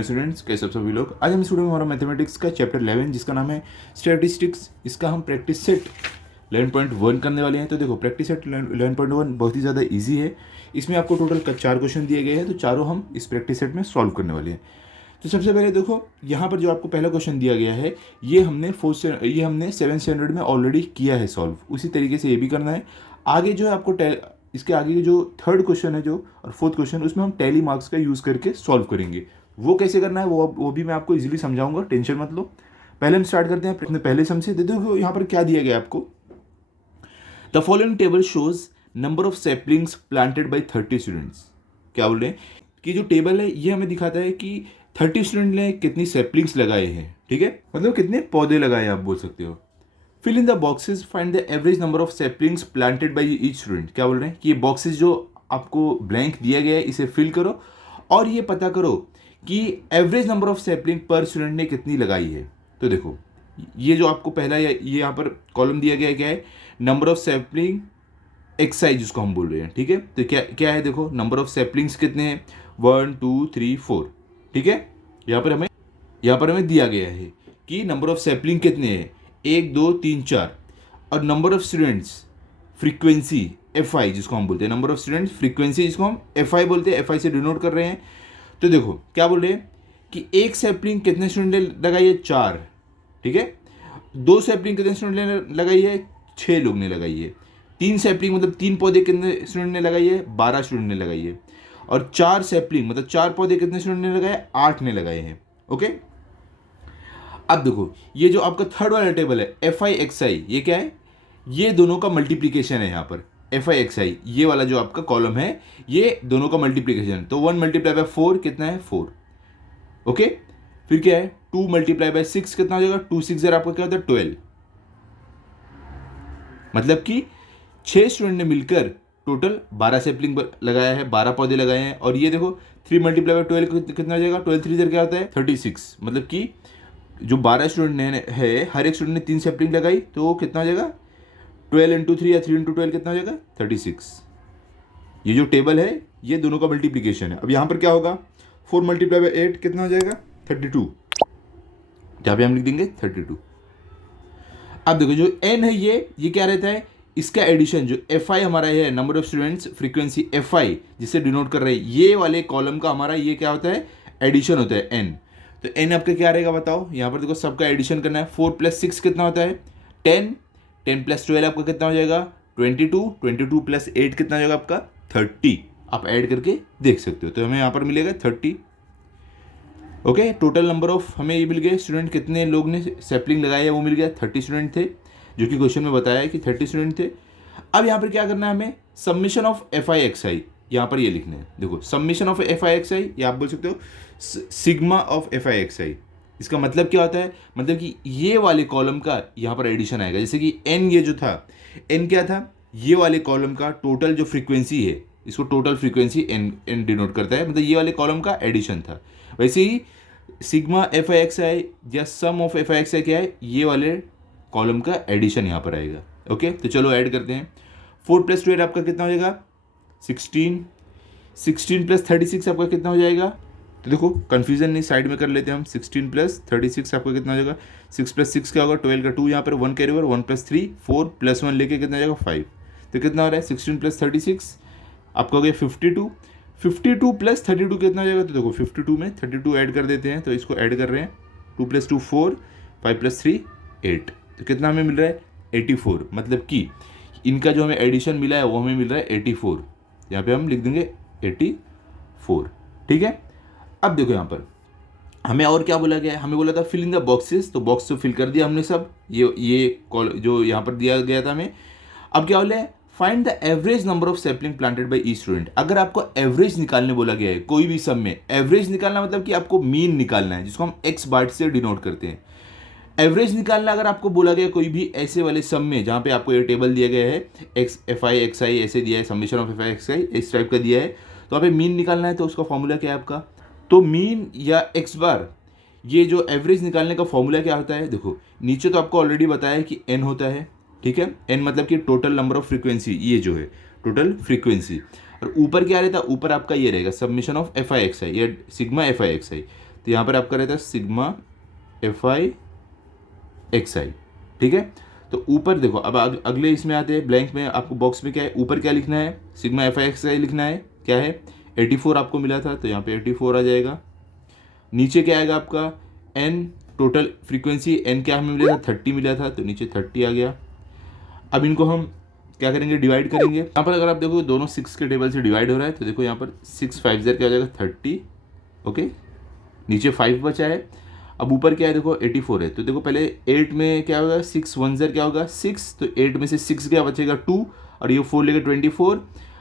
Hello students, कैसे सब सभी लोग। आज हम स्टूडेंट हमारा मैथमेटिक्स का चैप्टर 11 जिसका नाम है स्टैटिस्टिक्स, इसका हम प्रैक्टिस सेट 11.1 करने वाले हैं। तो देखो प्रैक्टिस सेट 11.1 बहुत ही ज़्यादा इजी है। इसमें आपको टोटल 4 क्वेश्चन दिए गए हैं, तो चारों हम इस प्रैक्टिस सेट में सॉल्व करने वाले हैं। तो सबसे पहले देखो यहाँ पर जो आपको पहला क्वेश्चन दिया गया है ये हमने 7th स्टैंडर्ड में ऑलरेडी किया है सॉल्व। उसी तरीके से ये भी करना है। आगे जो है आपको इसके आगे के जो थर्ड क्वेश्चन है जो और फोर्थ क्वेश्चन, उसमें हम टैली मार्क्स का यूज़ करके सॉल्व करेंगे। वो कैसे करना है वो भी मैं आपको इजीली समझाऊंगा, टेंशन मत लो। पहले हम स्टार्ट करते हैं अपने पहले सम से। देखो यहाँ पर क्या दिया गया आपको। The following table shows number of saplings planted by 30 students. क्या बोल रहे हैं कि जो टेबल है ये हमें दिखाता है कि 30 स्टूडेंट ने कितनी सैपलिंग्स लगाए हैं, ठीक है, मतलब कितने पौधे लगाए आप बोल सकते हो। Fill in the boxes, find the average number of saplings planted by each student. क्या बोल रहे हैं कि ये बॉक्सेस जो आपको ब्लैंक दिया गया है इसे फिल करो और ये पता करो कि एवरेज नंबर ऑफ सैपलिंग पर स्टूडेंट ने कितनी लगाई है। तो देखो ये जो आपको पहला ये यहाँ पर कॉलम दिया गया है क्या है, नंबर ऑफ सैपलिंग एक्साइज जिसको हम बोल रहे हैं, ठीक है। तो क्या क्या है, देखो नंबर ऑफ सैपलिंग्स कितने हैं, 1 2 3 4, ठीक है। यहाँ पर हमें दिया गया है कि नंबर ऑफ सैपलिंग कितने हैं, 1 2 3 4। और number of students frequency FI जिसको हम बोलते हैं, नंबर ऑफ स्टूडेंट्स फ्रीक्वेंसी जिसको हम FI बोलते हैं, FI से डिनोट कर रहे हैं। तो देखो क्या बोल रहे हैं कि एक सैपलिंग कितने स्टूडेंट ने लगाई है, 4, ठीक है। 2 सैपलिंग कितने स्टूडेंट ने लगाई है, 6 लोग ने लगाई है। 3 सैपलिंग मतलब 3 पौधे कितने स्टूडेंट ने लगाई है, 12 स्टूडेंट ने लगाई है। और 4 सैपलिंग मतलब 4 पौधे कितने स्टूडेंट ने लगाए, 8 ने लगाए हैं, ओके। अब देखो ये जो आपका थर्ड वाला टेबल है FI XI, ये क्या है, ये दोनों का मल्टीप्लीकेशन है। यहाँ पर FI XI ये वाला जो आपका कॉलम है ये दोनों का मल्टीप्लीकेशन है। तो 1 मल्टीप्लाई बाय 4 कितना है, 4, ओके। फिर क्या है, 2 मल्टीप्लाई बाय 6 कितना हो जाएगा, 2 6 जरा आपका क्या होता है, 12। मतलब कि 6 स्टूडेंट ने मिलकर टोटल 12 सैपलिंग लगाया है, 12 पौधे लगाए हैं। और ये देखो 3 मल्टीप्लाई बाय 12 कितना हो जाएगा, 12 3 जर क्या होता है, 36। मतलब कि जो 12 स्टूडेंट ने है हर एक स्टूडेंट ने 3 सैपलिंग लगाई, तो वो कितना हो जाएगा, 12 इंटू 3 या 3 इंटू 12 कितना हो जाएगा, 36। ये जो टेबल है ये दोनों का मल्टीप्लीकेशन है। अब यहाँ पर क्या होगा, 4 मल्टीप्लाई बाय 8 कितना हो जाएगा, 32। यहाँ पे हम लिख देंगे 32। अब देखो जो n है ये क्या रहता है, इसका एडिशन। जो FI हमारा है, number of students frequency FI जिससे डिनोट कर रहे हैं, ये वाले कॉलम का हमारा ये क्या होता है, एडिशन होता है n। तो n आपका क्या रहेगा बताओ, यहाँ पर देखो सबका एडिशन करना है। 4 + 6 कितना होता है, 10, 10 + 12 आपका कितना हो जाएगा, 22, 22 + 8 कितना हो जाएगा आपका, 30। आप ऐड करके देख सकते हो। तो हमें यहाँ पर मिलेगा 30, ओके। टोटल नंबर ऑफ हमें ये मिल गए स्टूडेंट, कितने लोग ने सैपलिंग लगाए है वो मिल गया, 30 स्टूडेंट थे, जो कि क्वेश्चन में बताया है कि 30 स्टूडेंट थे। अब यहाँ पर क्या करना है हमें, सब्मिशन ऑफ FI XI यहाँ पर ये लिखना है। देखो सब्मिशन ऑफ FI XI, या आप बोल सकते हो सिग्मा ऑफ FI XI। इसका मतलब क्या होता है, मतलब कि ये वाले कॉलम का यहाँ पर एडिशन आएगा। जैसे कि n ये जो था, n क्या था, ये वाले कॉलम का टोटल जो फ्रीक्वेंसी है, इसको टोटल फ्रीक्वेंसी n डिनोट करता है, मतलब ये वाले कॉलम का एडिशन था। वैसे ही सिग्मा FI XI या सम ऑफ FI XI क्या है, ये वाले कॉलम का एडिशन यहाँ पर आएगा, ओके। तो चलो ऐड करते हैं। 4 + 12 आपका कितना हो जाएगा, 16, 16 + 36 आपका कितना हो जाएगा। तो देखो कन्फ्यूजन नहीं, साइड में कर लेते हैं हम। 16 + 36 आपका कितना हो जाएगा, 6 + 6 क्या होगा, 12 का 2, यहाँ पर 1 कैरी ओवर, 1 + 3 4 + 1 लेके कितना हो जाएगा, 5। तो कितना हो रहा है, 16 + 36 आपका हो गया 52। 52 + 32 कितना हो जाएगा, तो देखो 52 में 32 ऐड कर देते हैं। तो इसको ऐड कर रहे हैं, 2 + 2 4, 5 + 3 8। तो कितना हमें मिल रहा है, 84। मतलब कि इनका जो हमें एडिशन मिला है वो हमें मिल रहा है 84। यहाँ पे हम लिख देंगे 84, ठीक है। अब देखो यहाँ पर हमें और क्या बोला गया है, हमें बोला था फिल इन द बॉक्सेस, तो बॉक्स तो फिल कर दिया हमने सब। ये कॉल जो यहाँ पर दिया गया था हमें। अब क्या बोला है, find the average number of sapling planted by each student. अगर आपको एवरेज निकालने बोला गया है कोई भी सम में, एवरेज निकालना मतलब कि आपको मीन निकालना है, जिसको हम x bar से डिनोट करते हैं। एवरेज निकालना अगर आपको बोला गया कोई भी ऐसे वाले सम में, जहाँ पे आपको ये टेबल दिया गया है FI XI ऐसे दिया है, समीशन ऑफ FI XI इस टाइप का दिया है, तो यहाँ पे मीन निकालना है। तो उसका फॉर्मूला क्या है आपका, तो मीन या x बार, ये जो एवरेज निकालने का फॉर्मूला क्या होता है, देखो नीचे तो आपको ऑलरेडी बताया है कि n होता है, ठीक है। n मतलब कि टोटल नंबर ऑफ फ्रीक्वेंसी, ये जो है टोटल फ्रीक्वेंसी। और ऊपर क्या रहता है, ऊपर आपका ये रहेगा सब्मिशन ऑफ FI XI या सिग्मा FI XI। तो यहाँ पर आपका रहता है सिग्मा FI XI, ठीक है। तो ऊपर देखो, अब अगले इसमें आते हैं ब्लैंक में, आपको बॉक्स में क्या है, ऊपर क्या लिखना है, सिग्मा FI XI लिखना है, क्या है 84 आपको मिला था, तो यहाँ पे 84 आ जाएगा। नीचे क्या आएगा आपका N, टोटल फ्रीक्वेंसी N क्या हमें मिला था, 30 मिला था, तो नीचे 30 आ गया। अब इनको हम क्या करेंगे, डिवाइड करेंगे। यहाँ पर अगर आप देखो दोनों 6 के टेबल से डिवाइड हो रहा है, तो देखो यहाँ पर 6 5 क्या हो जाएगा 30, ओके, नीचे 5 बचा है। अब ऊपर क्या है देखो 84 है, तो देखो पहले 8 में क्या होगा, 6 1 क्या होगा 6, तो 8 में से 6 क्या बचेगा 2, और ये 4 लेके 24।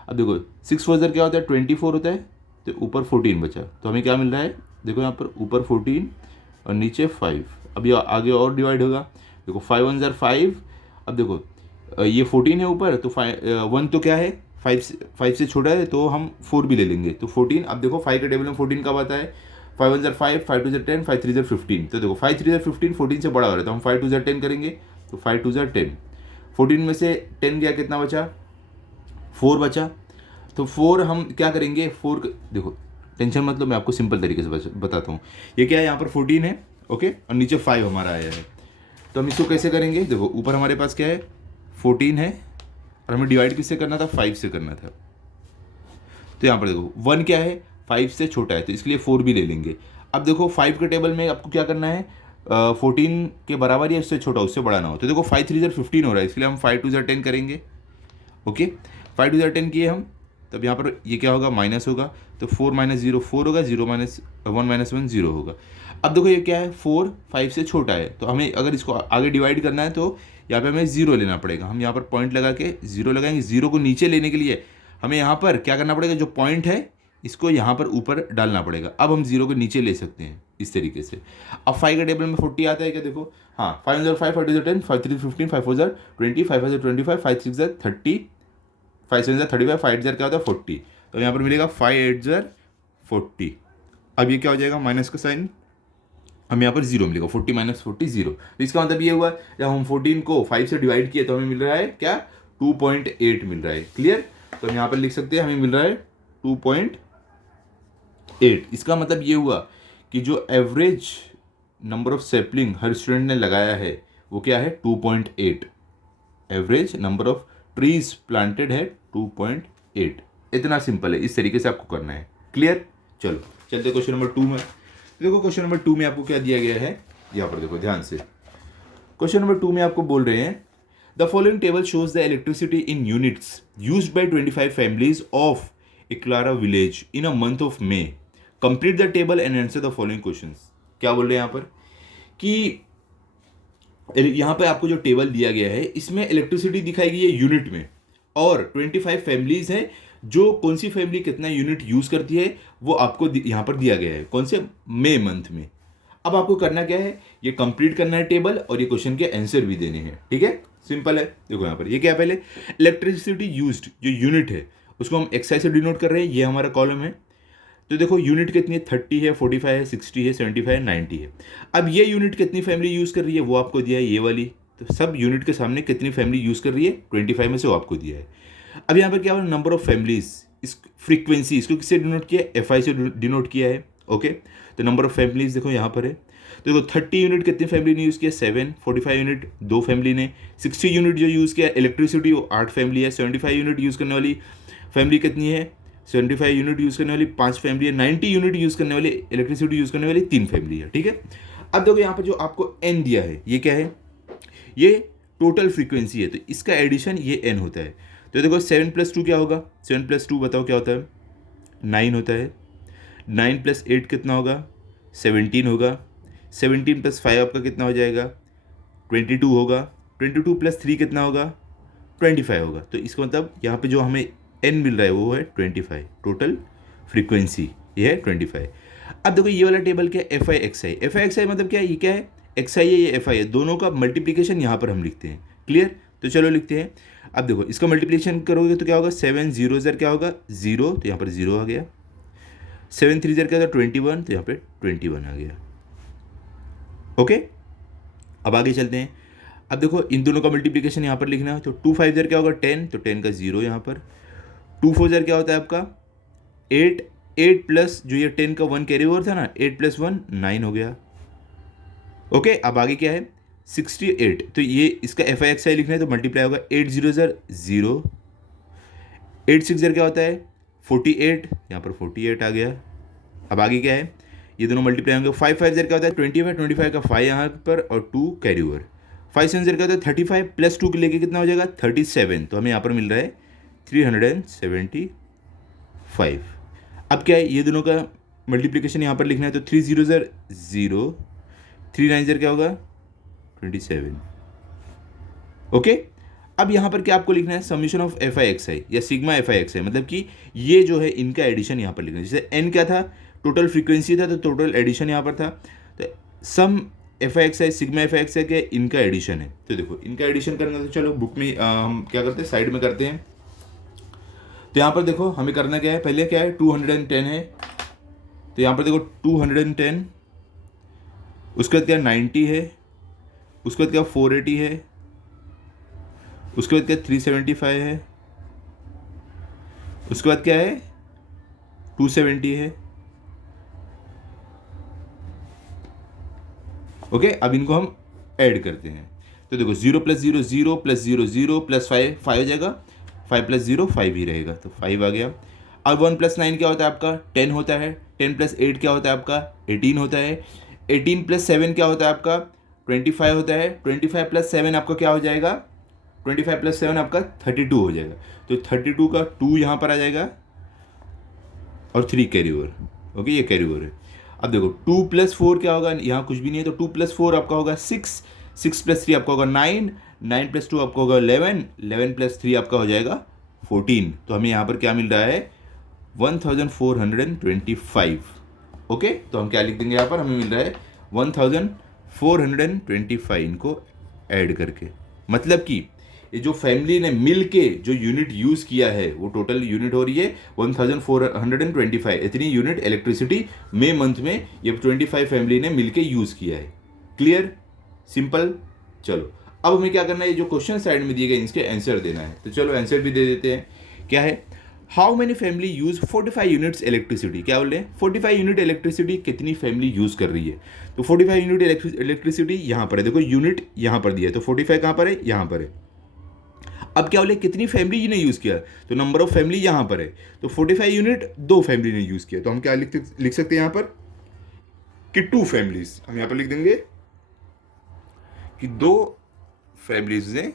अब देखो 6 4 क्या होता है 24 होता है, तो ऊपर 14 बचा, तो हमें क्या मिल रहा है, देखो यहाँ पर ऊपर 14 और नीचे 5। अब ये आगे और डिवाइड होगा, देखो 5 1 5। अब देखो ये 14 है ऊपर, तो 1 तो क्या है 5 से छोटा है, तो हम 4 भी ले लेंगे, तो 14। अब देखो 5 के टेबल में 14 कब आता है, 5 1 5, 5 2 10, 5 3 15। तो देखो 5 3 15, 14 से बड़ा हो रहा है, तो हम 5 2 10 करेंगे, तो 5 2 10। 14 में से 10 गया, कितना बचा 4 बचा, तो 4 हम क्या करेंगे, 4 देखो टेंशन मतलब मैं आपको सिंपल तरीके से बताता हूँ। ये क्या है, यहाँ पर 14 है, ओके, और नीचे 5 हमारा आया है, तो हम इसको कैसे करेंगे, देखो ऊपर हमारे पास क्या है 14 है, और हमें डिवाइड किससे करना था, 5 से करना था। तो यहाँ पर देखो 1 क्या है 5 से छोटा है, तो इसके लिए 4 भी ले लेंगे। अब देखो 5 के टेबल में आपको क्या करना है, 14 के बराबर या उससे छोटा, उससे बड़ा ना हो, तो देखो 5 3 15 हो रहा है, इसलिए हम 5 2 10 करेंगे, ओके। 5 2 10 किए हम, तब यहाँ पर ये क्या होगा माइनस होगा, तो 4 0 4 होगा, 0 1 1 0 होगा। अब देखो ये क्या है 4 5 से छोटा है, तो हमें अगर इसको आगे डिवाइड करना है, तो यहाँ पे हमें 0 लेना पड़ेगा। हम यहाँ पर पॉइंट लगा के 0 लगाएंगे। 0 को नीचे लेने के लिए हमें यहाँ पर क्या करना पड़ेगा, जो पॉइंट है इसको यहाँ पर ऊपर डालना पड़ेगा। अब हम 0 को नीचे ले सकते हैं इस तरीके से। अब 5 के टेबल में 40 आता है क्या, देखो हाँ 5 0 5 5 2 10, 5 3 15, 5 4 20, 5 5 25, 5 6 30, 5 7 35, 5 8 क्या होता है 40, तो यहाँ पर मिलेगा 5 8 40। अब ये क्या हो जाएगा, माइनस का साइन, हमें यहाँ पर 0 मिलेगा, 40 - 40 0। तो इसका मतलब ये हुआ, जब हम 14 को 5 से डिवाइड किए तो हमें मिल रहा है क्या 2.8 मिल रहा है, क्लियर। तो हम यहाँ पर लिख सकते हैं हमें मिल रहा है 2.8। इसका मतलब ये हुआ कि जो average number of sapling her student ने लगाया है वो क्या है 2.8। Average number of trees planted है 2.8। इतना सिंपल है, इस तरीके से आपको करना है, क्लियर। चलो चलते क्वेश्चन नंबर 2 में। देखो क्वेश्चन नंबर 2 में आपको क्या दिया गया है, यहाँ पर देखो ध्यान से। क्वेश्चन नंबर 2 में आपको बोल रहे हैं the following table shows the electricity in units used by 25 families of Iklara village in a month of May. Complete the table and answer the following questions. क्या बोल रहे हैं यहाँ पर कि यहाँ पे आपको जो टेबल दिया गया है इसमें इलेक्ट्रिसिटी दिखाई गई है यूनिट में, और 25 फैमिलीज हैं, जो कौन सी फैमिली कितना यूनिट यूज करती है वो आपको यहाँ पर दिया गया है, कौन से मई मंथ में। अब आपको करना क्या है, ये कंप्लीट करना है टेबल, और ये क्वेश्चन के आंसर भी देने हैं, ठीक है, सिंपल है। देखो यहाँ पर ये क्या है, पहले इलेक्ट्रिसिटी यूज्ड जो यूनिट है उसको हम एक्सआई से डिनोट कर रहे हैं, ये हमारा कॉलम है। तो देखो यूनिट कितनी है, 30 है, 45 है, 60 है, 75 है, 90 है। अब ये यूनिट कितनी फैमिली यूज़ कर रही है वो आपको दिया है, ये वाली। तो सब यूनिट के सामने कितनी फैमिली यूज़ कर रही है 25 में से वो आपको दिया है। अब यहाँ पर क्या हुआ, नंबर ऑफ फैमिलीज, इस फ्रीक्वेंसी इसको किससे डिनोट किया है, FI से डिनोट किया है, ओके। तो नंबर ऑफ फैमिलीज देखो यहाँ पर है, तो देखो 30 यूनिट कितनी फैमिली ने यूज़ किया 7, 45 यूनिट 2 फैमिली ने, 60 यूनिट जो यूज़ किया इलेक्ट्रिसिटी वो 8 फैमिली है, 75 यूनिट यूज़ करने वाली फैमिली कितनी है 75 यूनिट यूज़ करने वाली 5 फैमिली है, 90 यूनिट यूज़ करने वाली इलेक्ट्रिसिटी यूज़ करने वाली 3 फैमिली है, ठीक है। अब देखो यहाँ पर जो आपको N दिया है ये क्या है, ये टोटल फ्रीक्वेंसी है, तो इसका एडिशन ये N होता है। तो देखो 7 + 2 क्या होगा, 7 + 2 बताओ क्या होता है 9 होता है। 9 + 8 कितना होगा 17 होगा। 17 + 5 आपका कितना हो जाएगा 22 होगा। 22 + 3 कितना होगा 25 होगा। तो इसका मतलब यहाँ पे जो हमें N मिल रहा है वो है 25, टोटल फ्रीक्वेंसी ये है 25। अब देखो ये वाला टेबल क्या है FI XI। FI XI मतलब क्या है, ये क्या है XI है ये FI है, दोनों का मल्टीप्लिकेशन यहाँ पर हम लिखते हैं, क्लियर। तो चलो लिखते हैं। अब देखो इसका मल्टीप्लिकेशन करोगे तो क्या होगा 7 0 0 क्या होगा 0, तो यहाँ पर 0 आ गया। 7 3 0 क्या होगा 21, तो यहाँ पे 21 आ गया, ओके। अब आगे चलते हैं। अब देखो इन दोनों का मल्टीप्लिकेशन यहाँ पर लिखना है, तो 2 5 0 क्या होगा 10, तो 10 का 0 यहाँ पर। 2 4 0 क्या होता है आपका 8, 8 प्लस जो ये 10 का 1 कैरी ओवर था ना, 8 प्लस 1 9 हो गया। ओके, अब आगे क्या है 68, तो ये इसका एफ आई एक्स आई लिखना है तो मल्टीप्लाई होगा 8 0 ज़र 0, 8 6 ज़र क्या होता है 48, यहाँ पर 48 आ गया। अब आगे क्या है, ये दोनों मल्टीप्लाई होंगे, 5 5 ज़र क्या होता है 25, 25 का 5 यहाँ पर और 2 कैरी ओवर, 5 7 ज़र क्या होता है 35 प्लस 2 के लेके कितना हो जाएगा 37, तो हमें यहाँ पर मिल रहा है 375। अब क्या है, ये दोनों का मल्टीप्लिकेशन यहाँ पर लिखना है तो 3 0 ज़र 0, 3 9 ज़र क्या होगा 27। ओके, अब यहाँ पर क्या आपको लिखना है summation of F I X I या sigma F I X I, मतलब कि ये जो है इनका एडिशन यहाँ पर लिखना है। जैसे एन क्या था, टोटल फ्रीक्वेंसी था, तो टोटल एडिशन यहाँ पर था, तो sum F I X I sigma F I X I के इनका एडिशन है। तो देखो इनका एडिशन करना, तो चलो बुक में हम क्या करते हैं साइड में करते हैं। तो यहाँ पर देखो हमें करना क्या है, पहले क्या है 210 है, तो यहाँ पर देखो 210, उसके बाद क्या 90 है, उसके बाद क्या 480 है, उसके बाद क्या 375 है, उसके बाद क्या है 270 है। ओके, अब इनको हम ऐड करते हैं, तो देखो 0 प्लस 0 0 प्लस 0 0 प्लस 5 5 हो जाएगा, 5 प्लस 0 5 ही रहेगा, तो 5 आ गया। अब 1 प्लस 9 क्या होता है आपका 10 होता है, 10 प्लस 8 क्या होता है आपका 18 होता है, 18 प्लस 7 क्या होता है आपका 25 होता है, 25 प्लस 7 आपका क्या हो जाएगा 25 प्लस 7 आपका 32 हो जाएगा, तो 32 का 2 यहाँ पर आ जाएगा और 3 कैरी ओवर। ओके, ये कैरी ओवर है। अब देखो 2 प्लस 4 क्या होगा, यहाँ कुछ भी नहीं है, तो 2 प्लस 4 आपका होगा 6, 6 प्लस 3 आपका होगा 9, 9 प्लस 2 आपका होगा 11, 11 प्लस 3 आपका हो जाएगा 14, तो हमें यहाँ पर क्या मिल रहा है 1425। ओके, तो हम क्या लिख देंगे यहाँ पर, हमें मिल रहा है 1425 इनको ऐड करके, मतलब कि ये जो फैमिली ने मिल के जो यूनिट यूज़ किया है वो टोटल यूनिट हो रही है 1425, इतनी यूनिट इलेक्ट्रिसिटी मई मंथ में ये 25 फैमिली ने मिल के यूज़ किया है। Clear, simple. चलो अब हमें क्या करना है, ये जो क्वेश्चन साइड में दिए गए इसके आंसर देना है, तो चलो आंसर भी दे देते हैं। क्या है, how many family use 45 units electricity, क्या बोल रहे हैं 45 यूनिट इलेक्ट्रिसिटी कितनी फैमिली यूज कर रही है, तो 45 यूनिट इलेक्ट्रिसिटी यहाँ पर है, देखो यूनिट यहाँ पर दिया है, तो 45 कहाँ पर है यहाँ पर है। अब क्या बोले कितनी फैमिली ने यूज़ किया, तो नंबर ऑफ फैमिली यहाँ पर है, तो 45 यूनिट 2 फैमिली ने यूज़ किया, तो हम क्या लिख सकते हैं यहाँ पर कि 2 फैमिलीज, हम यहाँ पर लिख देंगे कि 2 फैमिलीज ने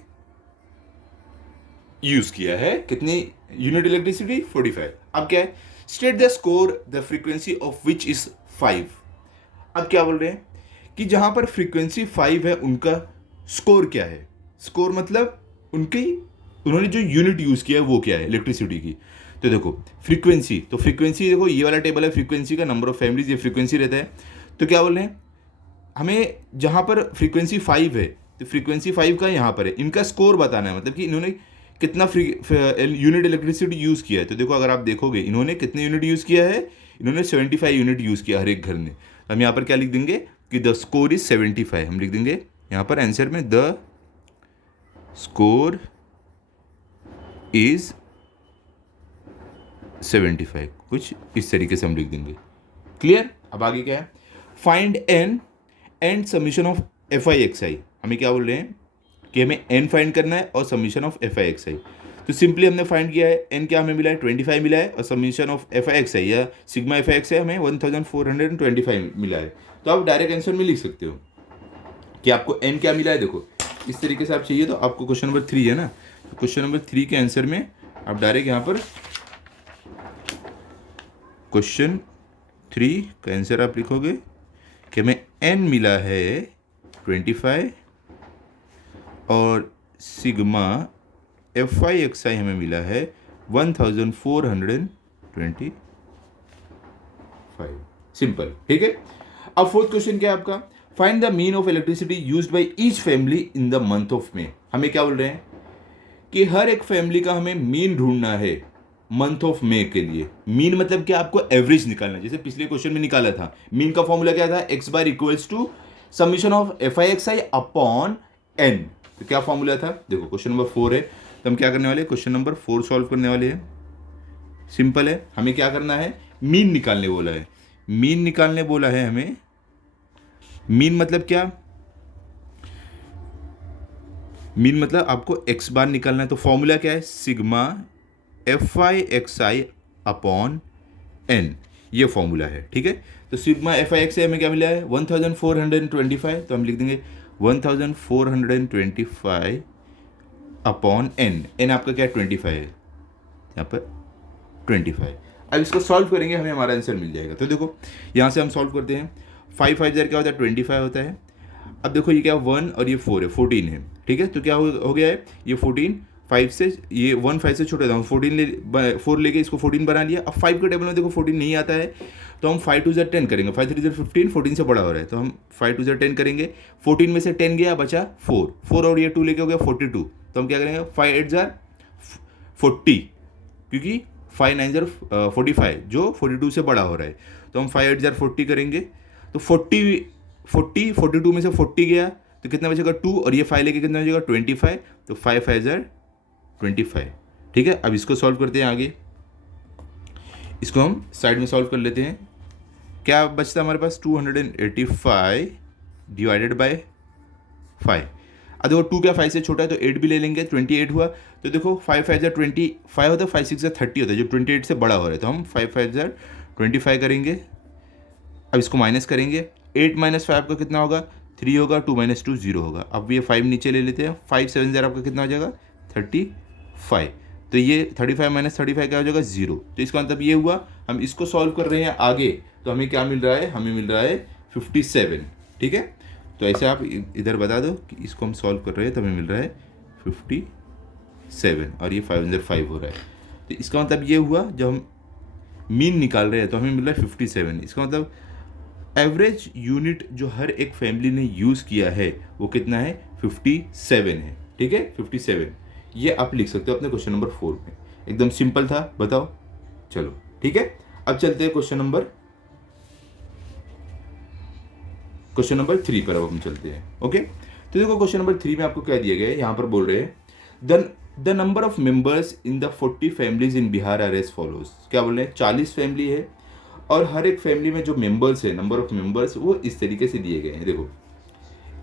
यूज किया है, कितनी यूनिट इलेक्ट्रिसिटी 45। अब क्या है, state the score the frequency of which is 5। अब क्या बोल रहे हैं कि जहां पर फ्रीक्वेंसी 5 है उनका स्कोर क्या है, स्कोर मतलब उन्होंने जो यूनिट यूज किया है वो क्या है इलेक्ट्रिसिटी की। तो देखो फ्रीक्वेंसी, तो फ्रीक्वेंसी देखो ये वाला टेबल है फ्रीक्वेंसी का, नंबर ऑफ फैमिलीज ये फ्रीक्वेंसी रहता है, तो क्या बोल रहे हैं हमें जहां पर फ्रीक्वेंसी 5 है तो फ्रीक्वेंसी 5 का यहाँ पर है, इनका स्कोर बताना है, मतलब कि इन्होंने कितना यूनिट इलेक्ट्रिसिटी यूज़ किया है। तो देखो अगर आप देखोगे इन्होंने कितने यूनिट यूज़ किया है, इन्होंने 75 यूनिट यूज़ किया हर एक घर ने, हम यहाँ पर क्या लिख देंगे कि द स्कोर इज 75, हम लिख देंगे यहाँ पर आंसर में द स्कोर इज 75, कुछ इस तरीके से हम लिख देंगे। क्लियर। अब आगे क्या है, find N and summation of F I X I, हमें क्या बोल रहे हैं कि हमें एन फाइंड करना है और summation of F I X I. तो सिंपली हमने फाइंड किया है, एन क्या हमें मिला है 25 मिला है, और summation of F I X I या sigma F I X I हमें 1425 मिला है। तो आप डायरेक्ट आंसर में लिख सकते हो कि आपको एन क्या मिला है। देखो इस तरीके से आप चाहिए तो आपको क्वेश्चन नंबर 3 है ना, तो क्वेश्चन नंबर 3 के आंसर में आप डायरेक्ट यहाँ पर क्वेश्चन 3 का आंसर आप लिखोगे कि हमें एन मिला है 25 और sigma F I X I हमें मिला है 1425। सिंपल, ठीक है। अब फोर्थ क्वेश्चन क्या है आपका, find the mean of electricity used by each family in the month of मे। हमें क्या बोल रहे हैं कि हर एक फैमिली का हमें मीन ढूंढना है मंथ ऑफ मे के लिए। मीन मतलब क्या, आपको एवरेज निकालना है, जैसे पिछले क्वेश्चन में निकाला था। मीन का फॉर्मूला क्या था, X bar equals to summation of F I X I upon N. तो क्या फॉर्मूला था, देखो क्वेश्चन नंबर 4 है, तो हम क्या करने वाले, क्वेश्चन नंबर 4 सॉल्व करने वाले हैं। सिंपल है, हमें क्या करना है, मीन निकालने बोला है। मीन निकालने बोला है हमें। मीन मतलब क्या? मीन मतलब आपको एक्स बार निकालना है। तो फॉर्मूला क्या है? Sigma F I X I upon N, ये फॉर्मूला है। ठीक है, तो sigma F I X I हमें क्या मिला है? 1425। तो हम लिख देंगे 1425 अपॉन एन। एन आपका क्या है? 25 है, यहाँ पर 25। अब इसको सॉल्व करेंगे, हमें हमारा आंसर मिल जाएगा। तो देखो यहाँ से हम सॉल्व करते हैं। 5 5 क्या होता है? 25 होता है। अब देखो ये क्या 1 और ये 4 है, 14 है। ठीक है, तो क्या हो गया है? ये 14 5 से, ये 1 5 से छोटा था, 4 लेके इसको 14 बना लिया। अब 5 के टेबल में देखो 14 नहीं आता है, तो हम 5 2 10 करेंगे। 5 3 15, 14 से बड़ा हो रहा है, तो हम 5 2 10 करेंगे। 14 में से 10 गया, बचा 4 और ये 2 लेके हो गया 42। तो हम क्या करेंगे? 5 8 40, क्योंकि 5 9 45 जो 42 से बड़ा हो रहा है। तो हम 5 8 40 करेंगे। तो 42 में से 40 गया, तो कितना बचेगा? 2, और ये 5 लेके कितना बचेगा? 25। तो 5 5 25। ठीक है, अब इसको सॉल्व करते हैं आगे। इसको हम साइड में सॉल्व कर लेते हैं। क्या बचता है हमारे पास? 285 डिवाइडेड बाय 5। अब देखो 2 क्या 5 से छोटा है, तो 8 भी ले लेंगे। 28 हुआ। तो देखो 5 5 25 होता है, 5 6 30 होता है, जो 28 से बड़ा हो रहा है। तो हम 5 5 25 करेंगे। अब इसको माइनस करेंगे। 8 - 5 का कितना होगा? 3 होगा। 2 - 2 0 होगा। अब ये 5 नीचे ले लेते हैं। 5 7 आपका कितना हो जाएगा? 35। तो ये 35 - 35 क्या हो जाएगा? 0। तो इसका मतलब ये हुआ, हम इसको सॉल्व कर रहे हैं आगे, तो हमें क्या मिल रहा है? हमें मिल रहा है 57। ठीक है, तो ऐसे आप इधर बता दो कि इसको हम सॉल्व कर रहे हैं, तो हमें मिल रहा है 57, और ये 5 हो रहा है। तो इसका मतलब ये हुआ, जब हम मीन निकाल रहे हैं तो हमें मिल रहा है 57। इसका मतलब एवरेज यूनिट जो हर एक फैमिली ने यूज़ किया है वो कितना है? 57 है। ठीक है, 57 ये आप लिख सकते हो अपने क्वेश्चन नंबर 4 में। एकदम सिंपल था, बताओ। चलो ठीक है, अब चलते हैं क्वेश्चन नंबर 3 पर। अब हम चलते हैं। ओके, तो देखो क्वेश्चन नंबर 3 में आपको क्या दिया गया है? यहाँ पर बोल रहे हैं the number of members in the 40 families in Bihar are as follows. क्या बोल रहे हैं? 40 फैमिली है, और हर एक फैमिली में जो मेंबर्स है, नंबर ऑफ मेंबर्स, वो इस तरीके से दिए गए हैं। देखो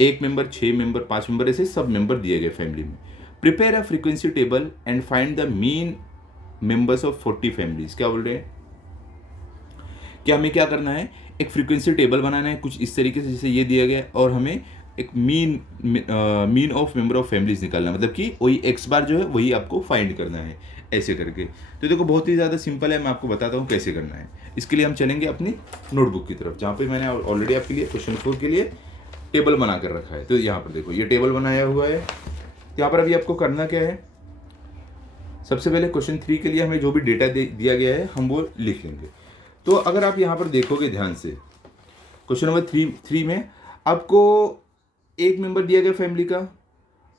1 मेंबर, 6 मेंबर, 5 मेंबर, ऐसे सब मेंबर दिए गए फैमिली में। Prepare a frequency table and find the mean members of 40 families. क्या बोल रहे हैं? क्या हमें क्या करना है? एक फ्रीक्वेंसी टेबल बनाना है कुछ इस तरीके से जैसे ये दिया गया, और हमें एक mean of member of families निकालना है, मतलब कि वही एक्स बार जो है वही आपको फाइंड करना है, ऐसे करके। तो देखो बहुत ही ज़्यादा सिंपल है, मैं आपको बताता हूँ कैसे करना है। इसके लिए हम चलेंगे अपनी नोटबुक की तरफ, जहाँ पे मैंने ऑलरेडी आपके लिए क्वेश्चन 4 के लिए टेबल बना कर रखा है। तो यहाँ पर देखो ये टेबल बनाया हुआ है। यहाँ पर अभी आपको करना क्या है? सबसे पहले क्वेश्चन 3 के लिए हमें जो भी डेटा दिया गया है हम वो लिख लेंगे। तो अगर आप यहाँ पर देखोगे ध्यान से, क्वेश्चन नंबर 3 में आपको एक मेंबर दिया गया फैमिली का,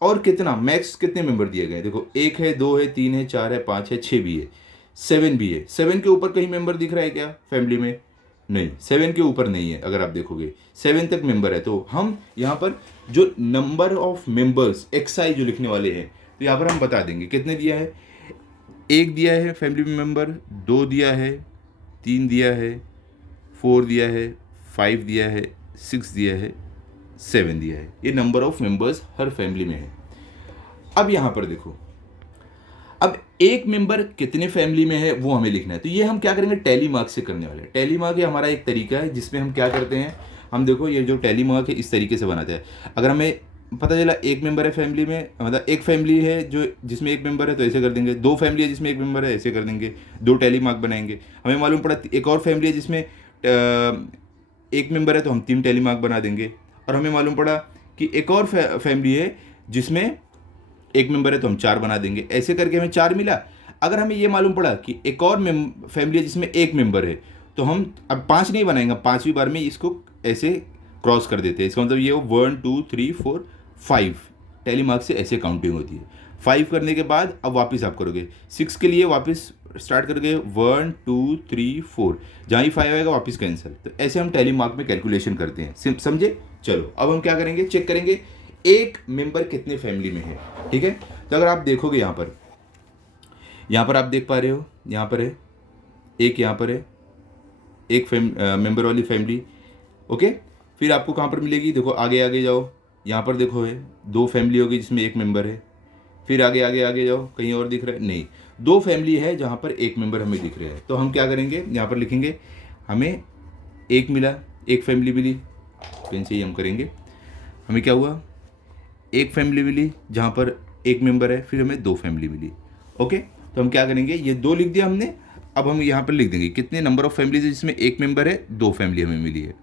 और कितना मैक्स कितने मेंबर दिए गए? देखो 1 है, 2 है, 3 है, 4 है, 5 है, 6 भी है, 7 भी है। 7 के ऊपर कहीं मेंबर दिख रहा है क्या फैमिली में? नहीं, 7 के ऊपर नहीं है। अगर आप देखोगे 7 तक मेंबर है, तो हम यहाँ पर जो नंबर ऑफ मेंबर्स XI जो लिखने वाले हैं, तो यहाँ पर हम बता देंगे कितने दिया है। 1 दिया है फैमिली में मेंबर, 2 दिया है, 3 दिया है, 4 दिया है, 5 दिया है, 6 दिया है, 7 दिया है। ये number of members her family में है। अब यहाँ पर देखो, अब एक मेंबर कितने फैमिली में है वो हमें लिखना है। तो ये हम क्या करेंगे? टैली मार्क से करने वाले हैं। टैली मार्क ये हमारा एक तरीका है जिसमें हम क्या करते हैं, हम देखो ये जो टैली मार्क है इस तरीके से बनाते हैं। अगर हमें पता चला एक मेंबर है फैमिली में, मतलब एक फैमिली है जो जिसमें एक मेंबर है, तो ऐसे कर देंगे। 2 फैमिली है जिसमें एक मेंबर है, ऐसे कर देंगे। 2 टैली मार्क बनाएंगे। हमें मालूम पड़ा एक और फैमिली है जिसमें एक मेंबर है, तो हम 3 टैली मार्क बना देंगे। और हमें मालूम पड़ा कि एक और फैमिली है जिसमें एक मेंबर है, तो हम 4 बना देंगे। ऐसे करके हमें 4 मिला। अगर हमें ये मालूम पड़ा कि एक और फैमिली है जिसमें एक मेंबर है, तो हम अब 5 नहीं बनाएंगे, 5वीं बार में इसको ऐसे क्रॉस कर देते हैं। इसका मतलब ये 1 2 3 4 5 टैली मार्क से ऐसे काउंटिंग होती है। 5 करने के बाद अब वापस आप करोगे 6 के लिए, वापस स्टार्ट करोगे 1 2 3 4, जहाँ ही 5 आएगा वापस कैंसिल। तो ऐसे हम टैली मार्क में कैलकुलेशन करते हैं, समझे? चलो अब हम क्या करेंगे? चेक करेंगे एक मेंबर कितने फैमिली में है। ठीक है, तो अगर आप देखोगे यहाँ पर आप देख पा रहे हो, यहाँ पर है एक, यहाँ पर है एक मेंबर वाली फैमिली। ओके, फिर आपको कहाँ पर मिलेगी, देखो आगे आगे जाओ, यहाँ पर देखो है 2 फैमिली होगी जिसमें एक मेंबर है। फिर आगे आगे आगे जाओ, कहीं और दिख रहा है, नहीं, 2 फैमिली है जहाँ पर एक मेंबर हमें दिख रहा है। तो हम क्या करेंगे, यहाँ पर लिखेंगे हमें एक मिला, एक फैमिली मिली, पेन से ही हम करेंगे। हमें क्या हुआ, एक फैमिली मिली जहाँ पर एक मेंबर है, फिर हमें 2 फैमिली मिली। ओके, तो हम क्या करेंगे, ये 2 लिख दिया हमने। अब हम यहाँ पर लिख देंगे कितने नंबर ऑफ फैमिलीज है जिसमें एक मेंबर है, 2 फैमिली हमें मिली है।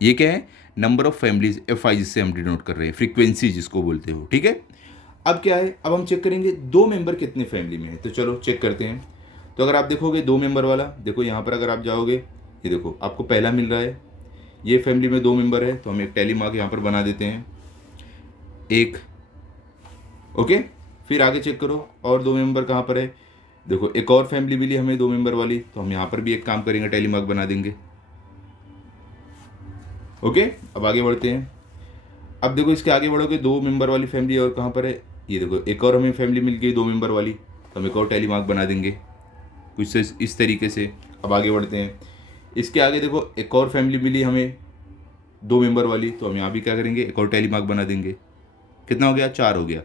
ये क्या है, नंबर ऑफ फैमिलीज, FI जिससे हम डिनोट कर रहे हैं, फ्रीक्वेंसी जिसको बोलते हो। ठीक है, अब क्या है, अब हम चेक करेंगे 2 मेंबर कितने फैमिली में है। तो चलो चेक करते हैं। तो अगर आप देखोगे 2 मेंबर वाला, देखो यहाँ पर अगर आप जाओगे, ये देखो आपको पहला मिल रहा है, ये फैमिली में 2 मेंबर है, तो हम एक टैली मार्क यहाँ पर बना देते हैं, एक। ओके, फिर आगे चेक करो और 2 मेंबर कहाँ पर है, देखो एक और फैमिली मिली हमें 2 मेंबर वाली, तो हम यहाँ पर भी एक काम करेंगे, टैली मार्क बना देंगे। ओके, अब आगे बढ़ते हैं। अब देखो इसके आगे बढ़ोगे, 2 मेंबर वाली फैमिली और कहाँ पर है, ये देखो एक और हमें फैमिली मिल गई 2 मेंबर वाली, तो हम एक और टैली मार्क बना देंगे कुछ इस तरीके से। अब आगे बढ़ते हैं, इसके आगे देखो एक और फैमिली मिली हमें 2 मेंबर वाली, तो हम यहाँ भी क्या करेंगे, एक और टैली मार्क बना देंगे। कितना हो गया, 4 हो गया।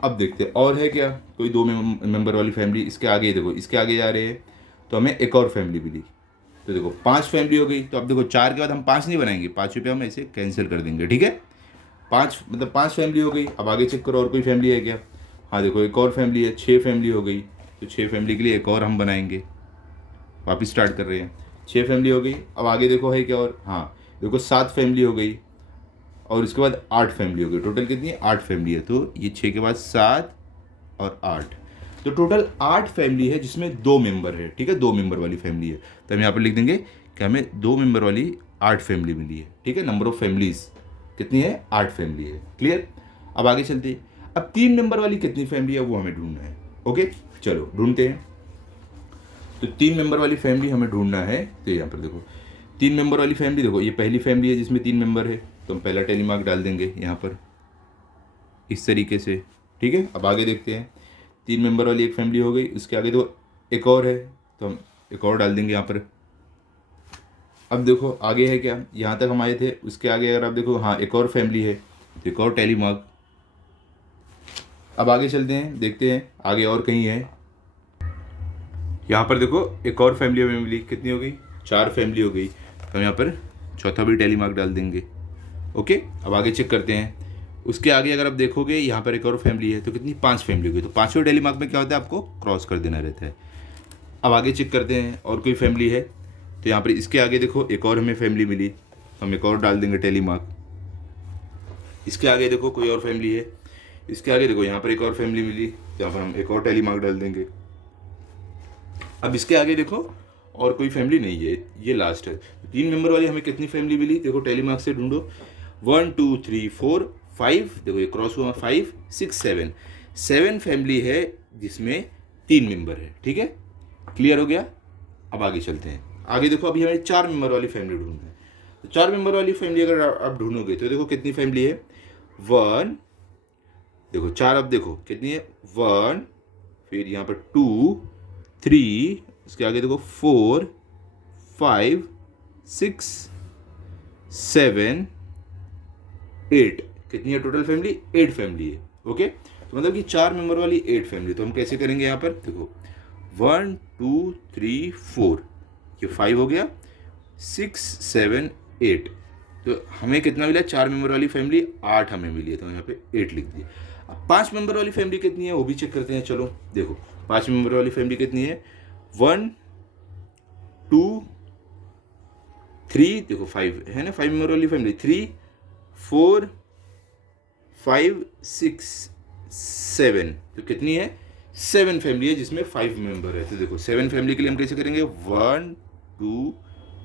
अब देखते हैं और है क्या कोई 2 मेंबर वाली फैमिली। इसके आगे देखो, इसके आगे जा रहे हैं, तो हमें एक और फैमिली मिली, तो देखो 5 फैमिली हो गई। तो अब देखो 4 के बाद हम 5 नहीं बनाएंगे, 5 रुपये हम ऐसे कैंसिल कर देंगे। ठीक है, 5 मतलब 5 फैमिली हो गई। अब आगे चेक करो और कोई फैमिली है क्या, हाँ देखो एक और फैमिली है, 6 फैमिली हो गई। तो 6 फैमिली के लिए एक और हम बनाएंगे, वापस स्टार्ट कर रहे हैं, 6 फैमिली हो गई। अब आगे देखो है क्या और, हाँ देखो 7 फैमिली हो गई, और इसके बाद 8 फैमिली हो गई। टोटल कितनी है, 8 फैमिली है। तो ये 6 के बाद 7 और 8, तो टोटल 8 फैमिली है जिसमें 2 मेंबर है। ठीक है, 2 मेंबर वाली फैमिली है, तो हम यहाँ पर लिख देंगे कि हमें 2 मेंबर वाली 8 फैमिली मिली है। ठीक है, नंबर ऑफ फैमिलीज कितनी है, 8 फैमिली है। क्लियर, अब आगे चलते हैं। अब 3 मेंबर वाली कितनी फैमिली है वो हमें ढूंढना है। ओके, चलो ढूंढते हैं। तो 3 मेंबर वाली फैमिली हमें ढूंढना है। तो यहाँ पर देखो 3 मेंबर वाली फैमिली, देखो ये पहली फैमिली है जिसमें 3 मेंबर है, तो हम पहला टैली मार्क डाल देंगे यहाँ पर इस तरीके से। ठीक है, अब आगे देखते हैं, 3 मेंबर वाली एक फैमिली हो गई, उसके आगे तो एक और है, तो हम एक और डाल देंगे यहाँ पर। अब देखो आगे है क्या, यहाँ तक हम आए थे, उसके आगे अगर आप देखो, हाँ एक और फैमिली है, तो एक और टैली मार्क। अब आगे चलते हैं, देखते हैं आगे और कहीं है। यहाँ पर देखो एक और फैमिली हमें मिली, कितनी हो गई, 4 फैमिली हो गई। तो हम यहाँ पर चौथा भी टैली मार्क डाल देंगे। ओके, अब आगे चेक करते हैं। उसके आगे अगर आप देखोगे यहाँ पर एक और फैमिली है, तो कितनी, 5 फैमिली हो गई। तो 5वें टैली मार्क में क्या होता है, आपको क्रॉस कर देना रहता है। अब आगे चेक करते हैं और कोई फैमिली है, तो यहाँ पर इसके आगे देखो एक और हमें फैमिली मिली, तो हम एक और डाल देंगे टैली मार्क। इसके आगे देखो कोई और फैमिली है, इसके आगे देखो यहाँ पर एक और फैमिली मिली, तो यहाँ पर हम एक और टैली मार्क डाल देंगे। अब इसके आगे देखो और कोई फैमिली नहीं है, ये लास्ट है। 3 मेंबर वाली हमें कितनी फैमिली मिली, देखो टैली मार्क से ढूंढो, 1 2 3 4 5, देखो ये क्रॉस हुआ, 5 6 7, 7 फैमिली है जिसमें 3 मेंबर है। ठीक है, क्लियर हो गया। अब आगे चलते हैं। आगे देखो अभी हमें 4 मेंबर वाली फैमिली ढूंढना है। तो 4 मेंबर वाली फैमिली अगर आप ढूंढोगे तो देखो कितनी फैमिली है, 1, देखो 4, अब देखो कितनी है, 1, फिर यहाँ पर 2 3, इसके आगे देखो 4 5 6 7 8, कितनी है टोटल फैमिली, 8 फैमिली है। ओके, तो मतलब कि 4 मेंबर वाली 8 फैमिली। तो हम कैसे करेंगे, यहाँ पर देखो 1 2 3 4, ये 5 हो गया, 6 7 8, तो हमें कितना मिला, 4 मेंबर वाली फैमिली 8 हमें मिली है, तो यहाँ पे 8 लिख दिया। अब 5 मेंबर वाली फैमिली कितनी है वो भी चेक करते हैं। चलो देखो 5 मेंबर वाली फैमिली कितनी है, 1 2 3, देखो 5 है ना, 5 मेंबर वाली फैमिली, 3 4 5 6 7, तो कितनी है, 7 फैमिली है जिसमें 5 मेंबर है। तो देखो 7 फैमिली के लिए हम कैसे करेंगे, 1 2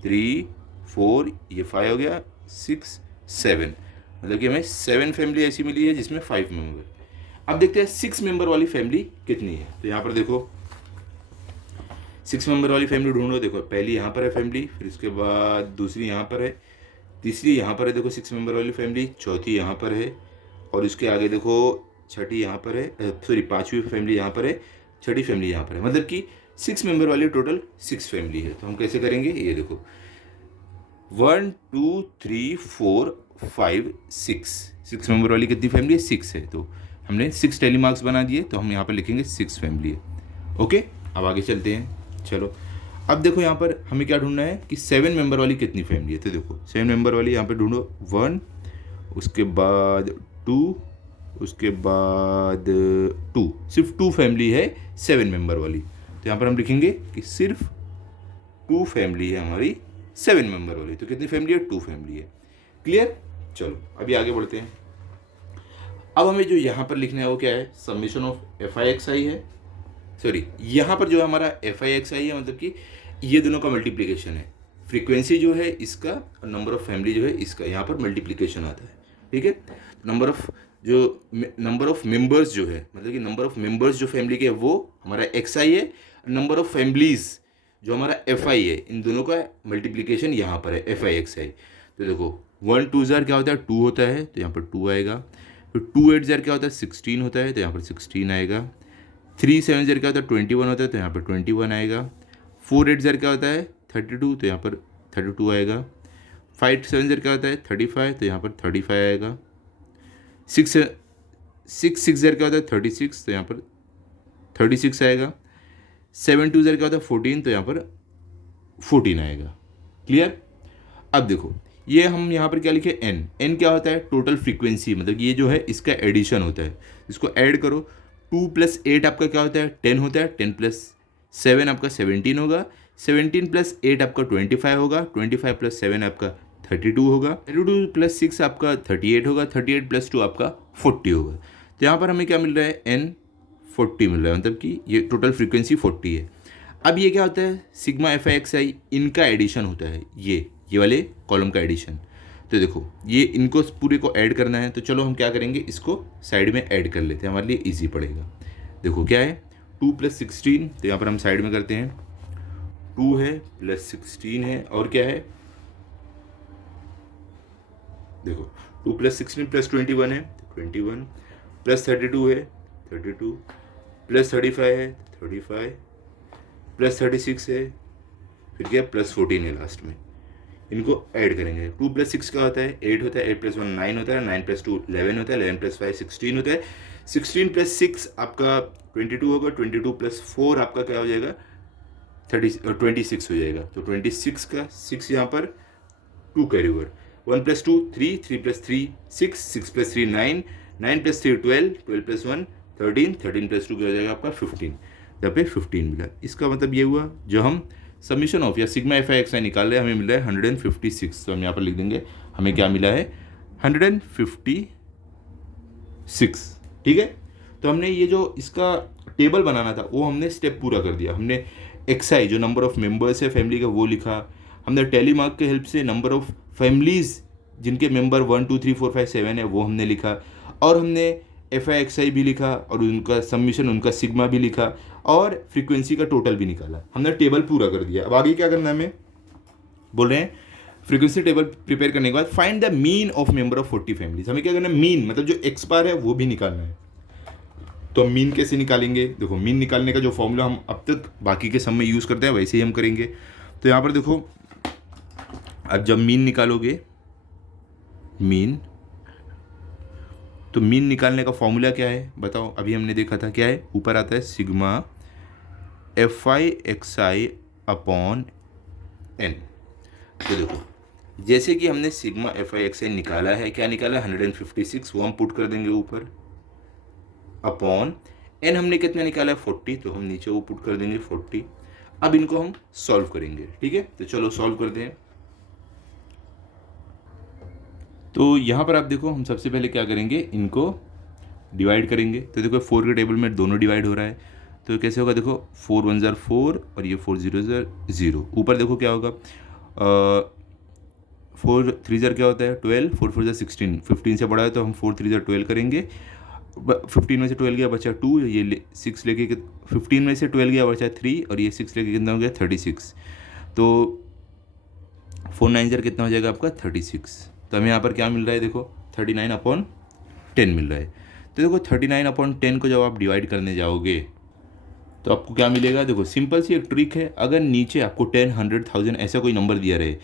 3 4, ये 5 हो गया, 6 7, मतलब कि हमें 7 फैमिली ऐसी मिली है जिसमें 5 मेंबर। अब देखते हैं 6 मेंबर वाली फैमिली कितनी है। तो यहाँ पर देखो 6 मेंबर वाली फैमिली ढूंढो, देखो पहली यहाँ पर है फैमिली, फिर उसके बाद दूसरी यहाँ पर है, तीसरी यहाँ पर है, देखो 6 मेंबर वाली फैमिली, चौथी यहाँ पर है, और इसके आगे देखो छठी यहाँ पर है, सॉरी 5वीं फैमिली यहाँ पर है, छठी फैमिली यहाँ पर है, मतलब कि 6 मेंबर वाली टोटल 6 फैमिली है। तो हम कैसे करेंगे, ये देखो 1 2 3 4 5 6 मेंबर वाली कितनी फैमिली है, 6 है। तो हमने 6 टैली मार्क्स बना दिए, तो हम यहाँ पर लिखेंगे 6 फैमिली है। ओके, अब आगे चलते हैं। चलो अब देखो यहाँ पर हमें क्या ढूंढना है कि 7 मेंबर वाली कितनी फैमिली है। तो देखो 7 मेंबर वाली यहाँ पे ढूंढो, 1, उसके बाद 2, उसके बाद 2, सिर्फ 2 फैमिली है 7 मेंबर वाली। तो यहाँ पर हम लिखेंगे कि सिर्फ 2 फैमिली है हमारी 7 मेंबर वाली। तो कितनी फैमिली है, 2 फैमिली है। क्लियर। चलो अभी आगे बढ़ते हैं। अब हमें जो यहाँ पर लिखना है वो क्या है, summation of F I X I है। सॉरी, यहाँ पर जो हमारा एफ आई एक्स आई है, मतलब कि ये दोनों का मल्टीप्लिकेशन है। फ्रीक्वेंसी जो है इसका और नंबर ऑफ फैमिली जो है इसका, यहाँ पर मल्टीप्लिकेशन आता है। ठीक है, नंबर ऑफ मेंबर्स जो है, मतलब कि नंबर ऑफ मेंबर्स जो फैमिली के है वो हमारा एक्स आई है। नंबर ऑफ फैमिलीज जो हमारा एफ आई है, इन दोनों का मल्टीप्लिकेशन यहाँ पर है, एफ आई एक्स आई। तो देखो 1 2 जार क्या होता है, 2 होता है, तो यहाँ पर 2 आएगा। फिर 2 8 जार क्या होता है, 16 होता है, तो यहाँ पर 16 आएगा। 3 7 जार क्या होता है, 21 होता है, तो यहाँ पर 21 आएगा। 4 8 जार क्या होता है, 32, तो यहाँ पर 32 आएगा। 5 7 जार क्या होता है, 35, तो यहाँ पर 35 आएगा। 6 6 जार क्या होता है, 36, तो यहाँ पर 36 आएगा। 7 2 जार क्या होता है, 14, तो यहाँ पर 14 आएगा। क्लियर। अब देखो ये हम यहाँ पर क्या लिखे, एन क्या होता है, टोटल फ्रीक्वेंसी, मतलब ये जो है इसका एडिशन होता है। इसको ऐड करो, 2 + 8 आपका क्या होता है, 10 होता है। 10 + 7 आपका 17 होगा। 17 + 8 आपका 25 होगा। 25 + 7 आपका 32 होगा। 32 + 6 आपका 38 होगा। 38 + 2 आपका 40 होगा। तो यहाँ पर हमें क्या मिल रहा है, एन 40 मिल रहा है, मतलब कि ये टोटल फ्रीक्वेंसी 40 है। अब ये क्या होता है, सिग्मा एफ आई एक्स आई, इनका एडिशन होता है, ये वाले कॉलम का एडिशन। तो देखो ये इनको पूरे को ऐड करना है, तो चलो हम क्या करेंगे, इसको साइड में ऐड कर लेते हैं, हमारे लिए इजी पड़ेगा। देखो क्या है, 2 + 16, तो यहाँ पर हम साइड में करते हैं। 2 है + 16 है, और क्या है, देखो 2 + 16 + 21 है, 21 + 32 है, 32 + 35 है, 35 + 36 है, फिर क्या +14 है लास्ट में। इनको ऐड करेंगे। 2 + 6 क्या होता है, 8 होता है। 8 + 1 9 होता है। 9 + 2 11 होता है। 11 + 5 16 होता है। 16 + 6 आपका 22 होगा। 22 + 4 आपका क्या हो जाएगा, 26 हो जाएगा। तो 26 का 6 यहाँ पर 2 कैरी ओवर। 1 + 2 3, 3 + 3 6, 6 + 3 9, 9 + 3 12, 12 + 1 13, 13 + 2 क्या हो जाएगा आपका 15। यहाँ पे 15 मिला। इसका मतलब ये हुआ, जो हम समीशन ऑफ या सिग्मा एफ आई एक्स आई निकाल रहे हैं, हमें मिला है 156। तो हम यहाँ पर लिख देंगे हमें क्या मिला है, 156। ठीक है। तो हमने ये जो इसका टेबल बनाना था वो हमने स्टेप पूरा कर दिया। हमने एक्स आई जो नंबर ऑफ मेंबर्स है फैमिली का वो लिखा। हमने टेलीमार्क के हेल्प से नंबर ऑफ फैमिलीज जिनके मेंबर 1 2 3 4 5 7 है वो हमने लिखा। और हमने एफ आई एक्स आई भी लिखा, और उनका समीशन, उनका सिग्मा भी लिखा, और फ्रीक्वेंसी का टोटल भी निकाला। हमने टेबल पूरा कर दिया। अब आगे क्या करना है, हमें बोल रहे हैं फ्रीक्वेंसी टेबल प्रिपेयर करने के बाद find the mean of member of 40 families. हमें क्या करना है, मीन मतलब जो एक्स बार है वो भी निकालना है। तो हम मीन कैसे निकालेंगे, देखो मीन निकालने का जो फॉर्मूला हम अब तक बाकी के सब में यूज़ करते हैं वैसे ही हम करेंगे। तो यहाँ पर देखो, अब जब मीन निकालोगे, मीन, तो मीन निकालने का फॉर्मूला क्या है बताओ। अभी हमने देखा था क्या है, ऊपर आता है sigma F I X I upon N. तो देखो जैसे कि हमने sigma F I X I निकाला है, क्या निकाला, 156, वो हम पुट कर देंगे ऊपर, अपॉन एन हमने कितना निकाला है 40, तो हम नीचे वो पुट कर देंगे 40। अब इनको हम सॉल्व करेंगे। ठीक है, तो चलो सॉल्व करते हैं। तो यहाँ पर आप देखो हम सबसे पहले क्या करेंगे, इनको डिवाइड करेंगे। तो देखो 4 के टेबल में दोनों डिवाइड हो रहा है, तो कैसे होगा, देखो 4 1 ज़र 4 और ये 4 0 ज़र 0। ऊपर देखो क्या होगा, 4 3 ज़र क्या होता है 12, 4 4 ज़र 16, 15 से बड़ा है तो हम 4 3 ज़र 12 करेंगे। 15 में से 12 गया बचा 2, ये 6 लेके 15 में से 12 गया बचा 3, और ये 6 लेके कितना हो गया 36। तो 4 9 ज़र कितना हो जाएगा आपका 36। तो हमें यहाँ पर क्या मिल रहा है, देखो 39/10 मिल रहा है। तो देखो 39/10 को जब आप डिवाइड करने जाओगे तो आपको क्या मिलेगा, देखो सिंपल सी एक ट्रिक है, अगर नीचे आपको 10, 100,000 ऐसा कोई नंबर दिया रहे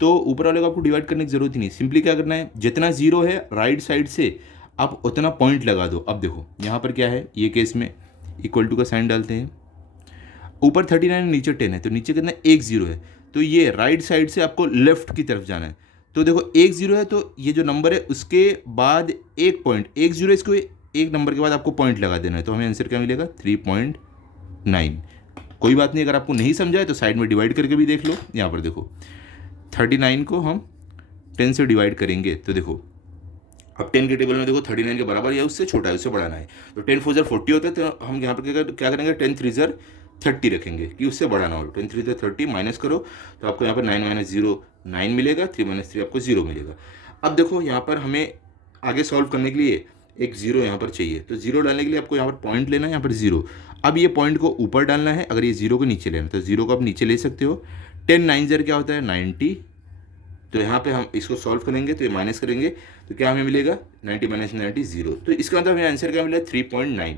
तो ऊपर वाले को आपको डिवाइड करने की जरूरत ही नहीं, सिंपली क्या करना है, जितना जीरो है राइट साइड से आप उतना पॉइंट लगा दो। अब देखो यहाँ पर क्या है, ये केस में इक्वल टू का साइन डालते हैं, ऊपर 39 नीचे 10 है, तो नीचे कितना एक जीरो है, तो ये राइट साइड से आपको लेफ्ट की तरफ जाना है। तो देखो एक जीरो है, तो ये जो नंबर है उसके बाद एक पॉइंट, एक जीरो, इसको एक नंबर के बाद आपको पॉइंट लगा देना है, तो हमें आंसर क्या मिलेगा 3.9। कोई बात नहीं, अगर आपको नहीं समझा है तो साइड में डिवाइड करके भी देख लो। यहाँ पर देखो 39 को हम 10 से डिवाइड करेंगे तो देखो अब 10 के टेबल में देखो 39 के बराबर या उससे छोटा है, उससे बढ़ाना है, तो 10 4 40 होता है, तो हम यहाँ पर क्या करेंगे 10 3 30 रखेंगे कि उससे बढ़ाना हो। 10 3 30 माइनस करो तो आपको यहाँ पर 9 माइनस 0 9 मिलेगा, 3 माइनस 3 आपको 0 मिलेगा। अब देखो यहाँ पर हमें आगे सॉल्व करने के लिए एक जीरो यहाँ पर चाहिए, तो जीरो डालने के लिए आपको यहाँ पर पॉइंट लेना है, यहाँ पर जीरो। अब ये पॉइंट को ऊपर डालना है, अगर ये जीरो को नीचे लेना है तो जीरो को आप नीचे ले सकते हो। 10 9 0 क्या होता है 90, तो यहाँ पे हम इसको सॉल्व करेंगे तो ये माइनस करेंगे तो क्या हमें मिलेगा 90 माइनस 90 0, तो इसका मतलब हमें आंसर क्या मिला 3.9।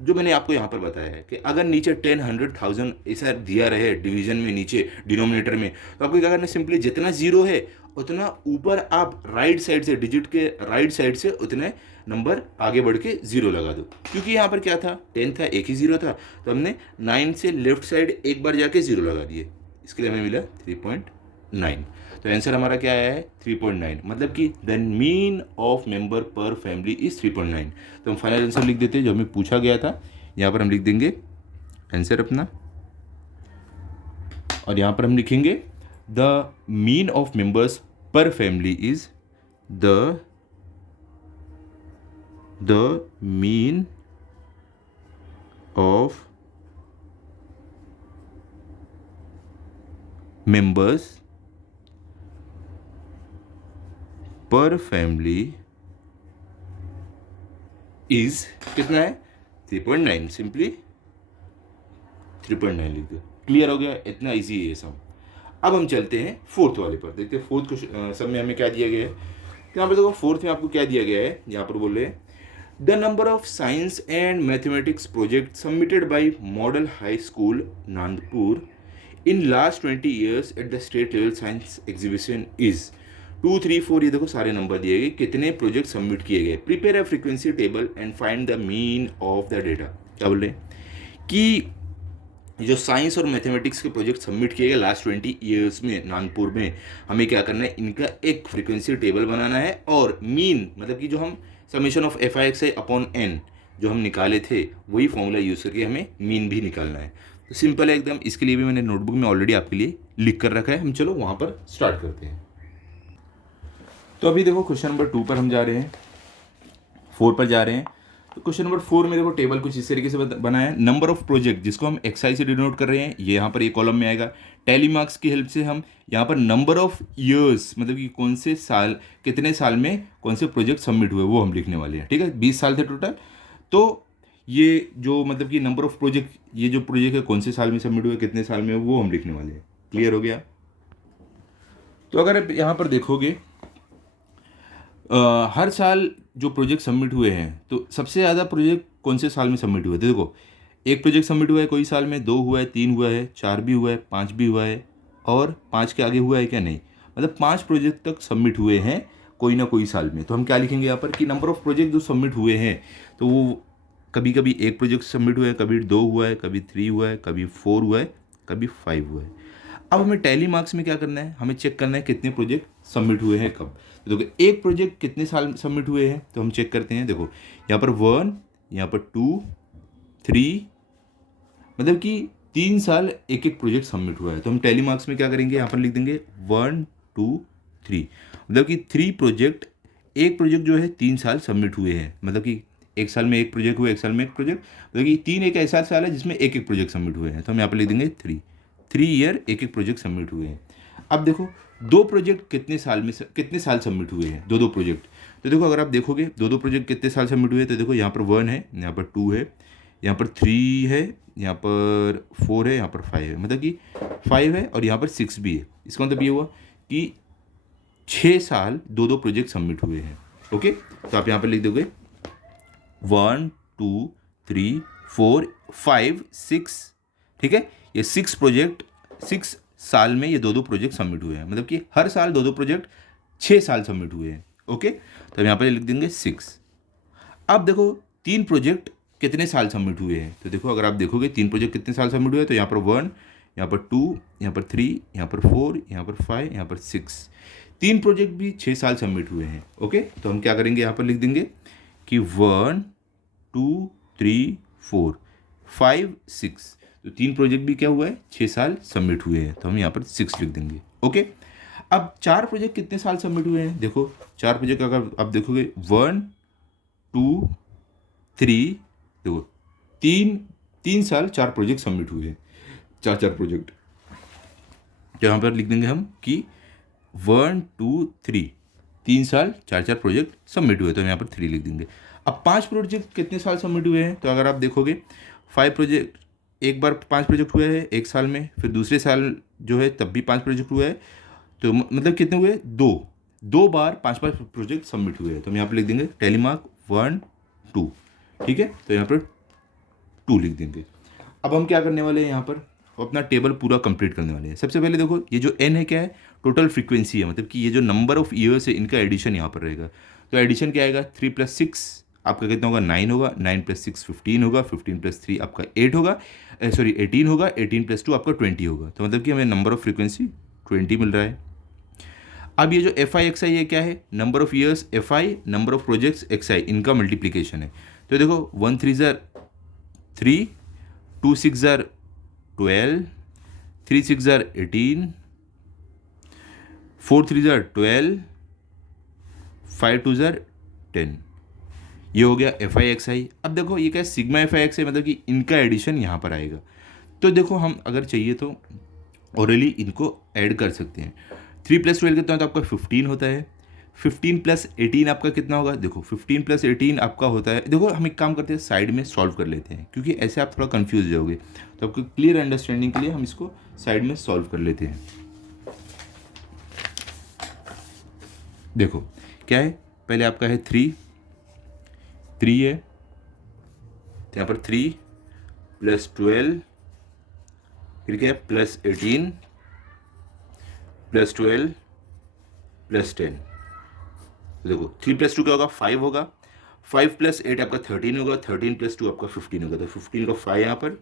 जो मैंने आपको यहाँ पर बताया है कि अगर नीचे 10 100,000 ऐसा दिया रहे डिवीजन में नीचे डिनोमिनेटर में, तो आपको क्या करना है, सिंपली जितना जीरो है उतना ऊपर आप राइट साइड से डिजिट के राइट साइड से उतने नंबर आगे बढ़ के जीरो लगा दो। क्योंकि यहाँ पर क्या था 10 था, एक ही जीरो था, तो हमने 9 से लेफ्ट साइड एक बार जाके जीरो लगा दिए, इसके लिए हमें मिला 3.9। तो आंसर हमारा क्या आया है 3.9, मतलब कि द मीन ऑफ मेंबर पर फैमिली इज 3.9। तो हम फाइनल आंसर लिख देते हैं जो हमें पूछा गया था, यहाँ पर हम लिख देंगे आंसर अपना, और यहाँ पर हम लिखेंगे द मीन ऑफ मेंबर्स पर family is the mean of members पर फैमिली इज कितना है 3.9, सिंपली 3.9 लिख दो। क्लियर हो गया, इतना इजी है ये सम। अब हम चलते हैं फोर्थ वाले पर, देखते हैं फोर्थ को सब में हमें क्या दिया गया है। तो यहाँ पर देखो फोर्थ में आपको क्या दिया गया है, यहाँ पर बोल रहे हैं the number of science and mathematics project submitted by model high school Nagpur in last 20 years at the state level science exhibition is 2 3 4। ये देखो सारे नंबर दिए गए, कितने प्रोजेक्ट सबमिट किए गए। Prepare a frequency table and find the mean of the data. क्या बोल रहे हैं कि जो साइंस और मैथमेटिक्स के प्रोजेक्ट सबमिट किए गए लास्ट 20 years में नागपुर में, हमें क्या करना है, इनका एक फ्रीक्वेंसी टेबल बनाना है, और मीन मतलब कि जो हम summation of F I X upon N जो हम निकाले थे वही फॉर्मूला यूज़ करके हमें मीन भी निकालना है। तो सिंपल है एकदम, इसके लिए भी मैंने नोटबुक में ऑलरेडी आपके लिए लिख कर रखा है। हम चलो वहाँ पर स्टार्ट करते हैं। तो अभी देखो क्वेश्चन नंबर 2 पर हम जा रहे हैं, 4 पर जा रहे हैं। तो क्वेश्चन नंबर 4 में देखो टेबल कुछ इस तरीके से बना है। नंबर ऑफ प्रोजेक्ट जिसको हम एक्सआई से डिनोट कर रहे हैं, ये यहाँ पर ये कॉलम में आएगा। टैली मार्क्स की हेल्प से हम यहाँ पर नंबर ऑफ ईयर्स मतलब कि कौन से साल, कितने साल में कौन से प्रोजेक्ट सबमिट हुए वो हम लिखने वाले हैं। ठीक है, 20 साल थे टोटल। तो ये जो मतलब कि नंबर ऑफ प्रोजेक्ट, ये जो प्रोजेक्ट है कौन से साल में सबमिट हुए, कितने साल में, वो हम लिखने वाले हैं। क्लियर हो गया। तो अगर आप यहाँ पर देखोगे हर साल जो प्रोजेक्ट सबमिट हुए हैं, तो सबसे ज़्यादा प्रोजेक्ट कौन से साल में सबमिट हुए थे। देखो एक प्रोजेक्ट सबमिट हुआ है कोई साल में, 2 हुआ है, 3 हुआ है, 4 भी हुआ है, 5 भी हुआ है, और 5 के आगे हुआ है क्या, नहीं। मतलब 5 प्रोजेक्ट तक सबमिट हुए हैं कोई ना कोई साल में। तो हम क्या लिखेंगे यहाँ पर कि नंबर ऑफ प्रोजेक्ट जो सबमिट हुए हैं, तो वो कभी कभी एक प्रोजेक्ट सबमिट हुआ है, कभी 2 हुआ है, कभी 3 हुआ है, कभी 4 हुआ है, कभी 5 हुआ है। अब हमें टैली मार्क्स में क्या करना है, हमें चेक करना है कितने प्रोजेक्ट सबमिट हुए हैं कब। तो देखो एक प्रोजेक्ट कितने साल सबमिट हुए हैं, तो हम चेक करते हैं। देखो यहाँ पर 1, यहाँ पर 2, 3, मतलब कि 3 साल एक एक प्रोजेक्ट सबमिट हुआ है। तो हम टैली मार्क्स में क्या करेंगे, यहाँ पर लिख देंगे 1 2 3, मतलब कि 3 प्रोजेक्ट, एक प्रोजेक्ट जो है 3 साल सबमिट हुए हैं, मतलब कि एक साल में एक प्रोजेक्ट हुआ, एक साल में एक प्रोजेक्ट, मतलब कि 3 एक ऐसा साल है जिसमें एक एक प्रोजेक्ट सबमिट हुए हैं। तो हम यहाँ पर लिख देंगे 3 ईयर एक एक प्रोजेक्ट सबमिट हुए हैं। अब देखो 2 प्रोजेक्ट कितने साल सबमिट हुए हैं, 2 प्रोजेक्ट। तो देखो अगर आप देखोगे 2 प्रोजेक्ट कितने साल सबमिट हुए हैं, तो देखो यहाँ पर 1 है, यहाँ पर 2 है, यहाँ पर 3 है, यहाँ पर 4 है, यहाँ पर 5 है, मतलब कि 5 है और यहाँ पर 6 भी है। इसका मतलब ये हुआ कि 6 साल 2 प्रोजेक्ट सबमिट हुए हैं। ओके, तो आप यहाँ पर लिख दोगे 1 2 3 4 5 6, ठीक है, ये 6 प्रोजेक्ट 6 साल में ये 2-2 प्रोजेक्ट सबमिट हुए हैं, मतलब कि हर साल 2-2 प्रोजेक्ट 6 साल सबमिट हुए हैं। ओके, तो हम यहाँ पर लिख देंगे 6। अब देखो 3 प्रोजेक्ट कितने साल सबमिट हुए हैं, तो देखो अगर आप देखोगे 3 प्रोजेक्ट कितने साल सबमिट हुए हैं, तो यहाँ पर 1, यहाँ पर 2, यहाँ पर 3, यहाँ पर 4, यहाँ पर 5, यहाँ पर 6, 3 प्रोजेक्ट भी 6 साल सबमिट हुए हैं। ओके, तो हम क्या करेंगे, यहाँ पर लिख देंगे कि 1 2 3 4 5 6, तो 3 प्रोजेक्ट भी क्या हुआ है, 6 साल सबमिट हुए हैं, तो हम यहाँ पर 6 लिख देंगे। ओके, अब 4 प्रोजेक्ट कितने साल सबमिट हुए हैं, देखो 4 प्रोजेक्ट अगर आप देखोगे 1 2 3, देखो 3 साल 4 प्रोजेक्ट सबमिट हुए हैं, 4 प्रोजेक्ट, तो यहाँ पर लिख देंगे हम कि 1 2 3, 3 साल 4 प्रोजेक्ट सबमिट हुए, तो हम यहाँ पर 3 लिख देंगे। अब 5 प्रोजेक्ट कितने साल सबमिट हुए हैं, तो अगर आप देखोगे 5 प्रोजेक्ट, एक बार 5 प्रोजेक्ट हुए हैं एक साल में, फिर दूसरे साल जो है तब भी 5 प्रोजेक्ट हुआ है, तो मतलब कितने हुए, 2 बार 5 प्रोजेक्ट सबमिट हुए हैं, तो हम यहाँ पर लिख देंगे टेलीमार्क 1 2, ठीक है, तो यहाँ पर 2 लिख देंगे। अब हम क्या करने वाले हैं, यहाँ पर अपना टेबल पूरा कंप्लीट करने वाले हैं। सबसे पहले देखो ये जो n है क्या है, टोटल फ्रीक्वेंसी है, मतलब कि ये जो नंबर ऑफ ईयर्स है इनका एडिशन यहाँ पर रहेगा, तो एडिशन क्या आएगा, 3 + 6 आपका कितना होगा, 9 होगा, 9 + 6 15 होगा, 15 + 3 आपका 8 होगा, सॉरी 18 होगा, 18 + 2 आपका 20 होगा, तो मतलब कि हमें नंबर ऑफ फ्रीक्वेंसी 20 मिल रहा है। अब ये जो FI XI है क्या है, number of years FI, number of projects XI, इनका मल्टीप्लीकेशन है, तो देखो 1 3 3, 2 6 12, 3 6 18, 4 3 12, 5 2 10, ये हो गया FI XI। अब देखो ये क्या है, सिग्मा FI XI, मतलब कि इनका एडिशन यहाँ पर आएगा, तो देखो हम अगर चाहिए तो ओरली इनको ऐड कर सकते हैं। 3 + 12 कितना होता है आपका, 15 होता है, 15 + 18 आपका कितना होगा, देखो 15 + 18 आपका होता है, देखो हम एक काम करते हैं साइड में सॉल्व कर लेते हैं, क्योंकि ऐसे आप थोड़ा कंफ्यूज हो जाओगे, तो आपको क्लियर अंडरस्टैंडिंग के लिए हम इसको साइड में सॉल्व कर लेते हैं। देखो क्या है, पहले आपका है 3 है, तो यहाँ पर 3 + 12, फिर क्या है +18 + 12 + 10, देखो 3 + 2 क्या होगा, 5 होगा, 5 + 8 आपका 13 होगा, 13 + 2 आपका 15 होगा, तो 15 का 5 यहाँ पर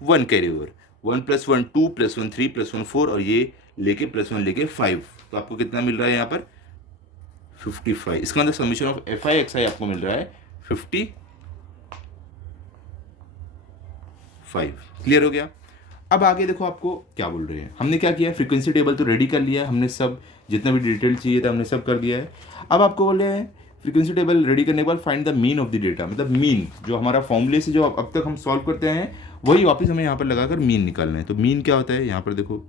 1 कैरी ओवर, 1 + 1 2 + 1 3 + 1 4, और ये लेके +1 लेके 5, तो आपको कितना मिल रहा है यहाँ पर 55। इसका मतलब समीशन ऑफ FI XI आपको मिल रहा है 55। क्लियर हो गया। अब आगे देखो आपको क्या बोल रहे हैं, हमने क्या किया, फ्रीक्वेंसी टेबल तो रेडी कर लिया हमने, सब जितना भी डिटेल चाहिए था हमने सब कर दिया है। अब आपको बोल रहे हैं फ्रीक्वेंसी टेबल रेडी करने के बाद find the mean of the data, मतलब मीन जो हमारा फॉर्मूले से जो अब तक हम सॉल्व करते हैं वही वापस हमें यहाँ पर लगाकर मीन निकालना है। तो मीन क्या होता है, यहाँ पर देखो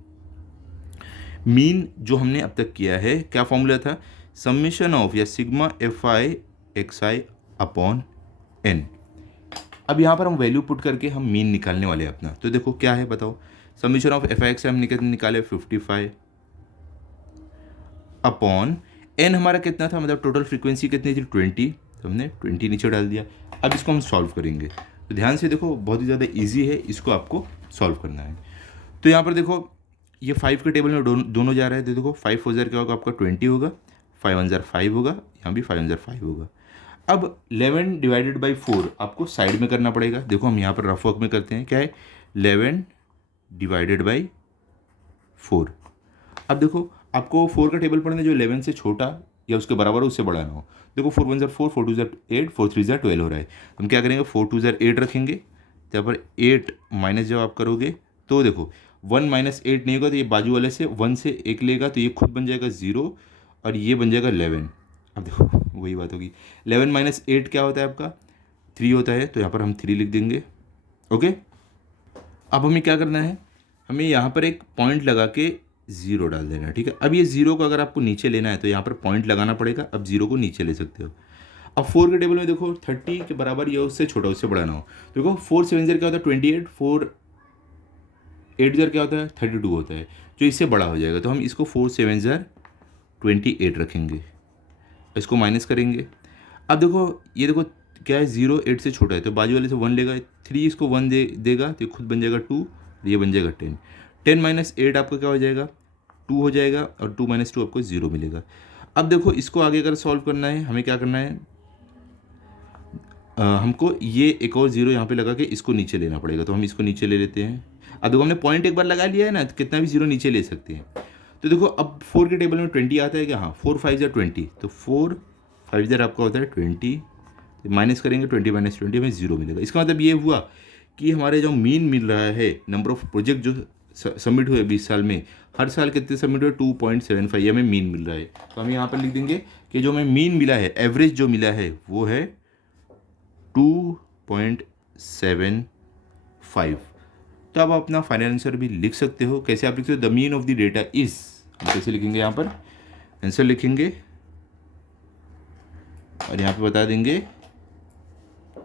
मीन जो हमने अब तक किया है, क्या फॉर्मूला था, समेशन ऑफ या sigma FI XI upon n। अब यहाँ पर हम वैल्यू पुट करके हम मीन निकालने वाले हैं अपना, तो देखो क्या है बताओ, समेशन ऑफ FI XI हम निकाले 55 अपॉन n हमारा कितना था, मतलब टोटल फ्रीक्वेंसी कितनी थी 20, तो हमने 20 नीचे डाल दिया। अब इसको हम सॉल्व करेंगे, तो ध्यान से देखो बहुत ही ज़्यादा ईजी है, इसको आपको सॉल्व करना है। तो यहाँ पर देखो ये 5 के टेबल में दोनों जा रहा है, तो देखो 5 4 क्या होगा आपका 20 होगा, 5 1 5 होगा, यहाँ भी 5 1 5 होगा। अब 11 डिवाइडेड बाई 4 आपको साइड में करना पड़ेगा, देखो हम यहाँ पर रफ वर्क में करते हैं, क्या है 11 डिवाइडेड बाई 4। अब देखो आपको 4 का टेबल पढ़ना जो 11 से छोटा या उसके बराबर हो उससे बड़ा ना हो। देखो 4 1 4, 4 2 8, 4 3 12 हो रहा है, हम क्या करेंगे 4 2 8 रखेंगे, तो यहाँ पर 8 माइनस जब आप करोगे तो देखो 1 - 8 नहीं होगा, तो ये बाजू वाले से 1 से 1 लेगा, तो ये खुद बन जाएगा 0 और ये बन जाएगा 11। अब देखो वही बात होगी, 11 - 8 क्या होता है आपका 3 होता है, तो यहाँ पर हम 3 लिख देंगे। ओके, अब हमें क्या करना है, हमें यहाँ पर एक पॉइंट लगा के 0 डाल देना है, ठीक है। अब ये 0 को अगर आपको नीचे लेना है तो यहाँ पर पॉइंट लगाना पड़ेगा, अब 0 को नीचे ले सकते हो। अब 4 के टेबल में देखो 30 के बराबर या उससे छोटा उससे बड़ा ना हो, देखो 4 7 0 क्या होता है 28, 4 8 0 क्या होता है 32 होता है, जो इससे बड़ा हो जाएगा, तो हम इसको 4 7 0 28 रखेंगे, इसको माइनस करेंगे। अब देखो ये देखो क्या है, 0 8 से छोटा है तो बाजू वाले से 1 लेगा, 3 इसको 1 देगा तो ये खुद बन जाएगा 2, ये बन जाएगा 10। 10 माइनस 8 आपका क्या हो जाएगा, 2 हो जाएगा, और 2 माइनस 2 आपको 0 मिलेगा। अब देखो इसको आगे अगर सॉल्व करना है हमें क्या करना है, हमको ये एक और 0 यहाँ पे लगा के इसको नीचे लेना पड़ेगा, तो हम इसको नीचे ले लेते हैं। अब देखो हमने पॉइंट एक बार लगा लिया है ना, तो कितना भी 0 नीचे ले सकते हैं। तो देखो अब 4 के टेबल में 20 आता है क्या, हाँ 4 5 ज़ा 20, तो 4 5 ज़ा आपका होता है 20, माइनस करेंगे 20 माइनस 20 हमें 0 मिलेगा। इसका मतलब ये हुआ कि हमारे जो मीन मिल रहा है, नंबर ऑफ प्रोजेक्ट जो सबमिट हुए 20 साल में, हर साल कितने सबमिट हुए, 2.75, ये हमें मीन मिल रहा है। तो हम यहाँ पर लिख देंगे कि जो हमें मीन मिला है, एवरेज जो मिला है वो है 2.75। तो अब आप अपना फाइनल आंसर भी लिख सकते हो। कैसे आप लिख सकते हो, the mean of the data is, हम कैसे लिखेंगे, यहाँ पर आंसर लिखेंगे और यहाँ पे बता देंगे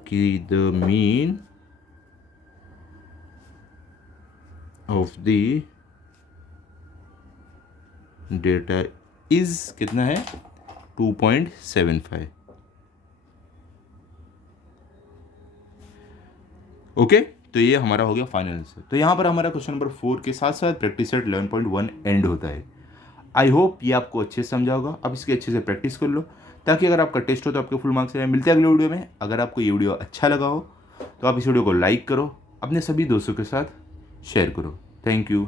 कि the mean of the data is कितना है, 2.75। ओके, तो ये हमारा हो गया फाइनल आंसर। तो यहाँ पर हमारा क्वेश्चन नंबर 4 के साथ साथ प्रैक्टिस सेट 11.1 एंड होता है। आई होप ये आपको अच्छे से समझा होगा। अब इसकी अच्छे से प्रैक्टिस कर लो ताकि अगर आपका टेस्ट हो तो आपके फुल मार्क्स आए। मिलते हैं अगले वीडियो में। अगर आपको ये वीडियो अच्छा लगा हो तो आप इस वीडियो को लाइक करो, अपने सभी दोस्तों के साथ शेयर करो। Thank you.